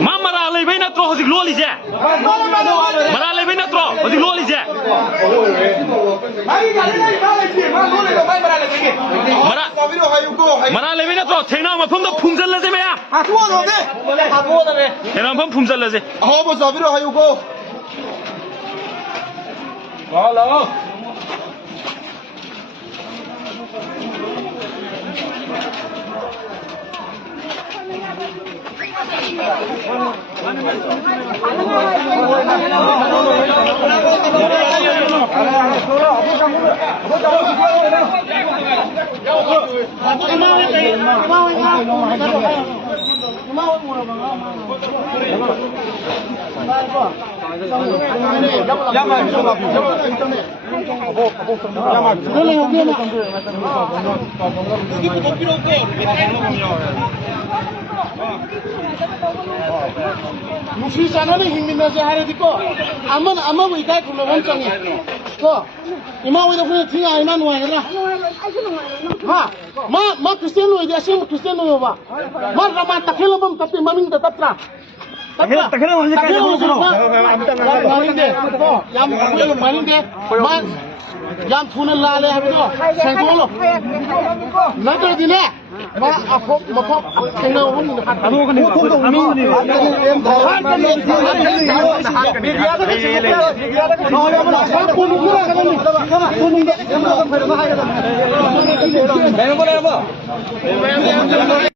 ما مرا علي بين تروح هذيك لولي جاء مرا علي بين تروح هذيك لولي جاء مرا علي بين تروح ثينا ما فهم فمزل لازم يا ثينا فهم فمزل لازم هو بزابيرو هيوكو لا Musuh sana ni hingga sehari di ko, aman wikai kulo wancang ni, ko, imam wikai punya tinggal iman wahai lah. Ha, ma Kristen lo ini asyik Kristen lo ba, ma ramai takhil bom tapi maming tetap terah. Takhil maling deh, yang maling deh, yang punya lale apa tu, sengkol lo, nanti di ni. ما أفوق كنا وهم نحن نحن